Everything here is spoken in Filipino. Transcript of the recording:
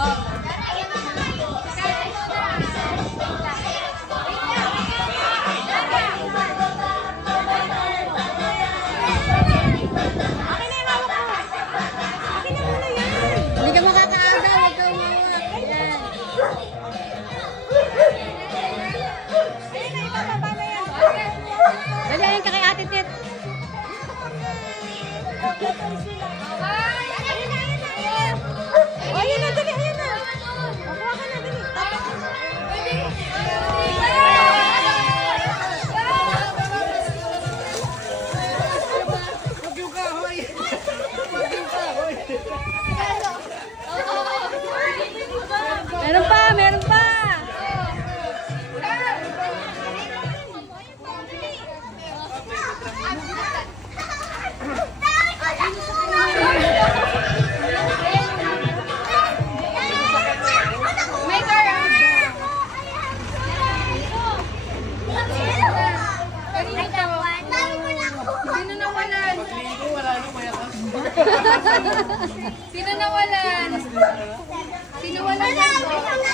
Hindi ka makakaagaw. Huwag ka umawak. Ayan. Dali, ayun ka kay Ate Tit. Ayun na, dali, ayun na. Makuha ka na, dali. Huwag yung kahoy! Huwag yung kahoy! Meron pa, meron pa. Sino nawalan? Pagligo, wala na kaya ka. Sino nawalan? Sino walan?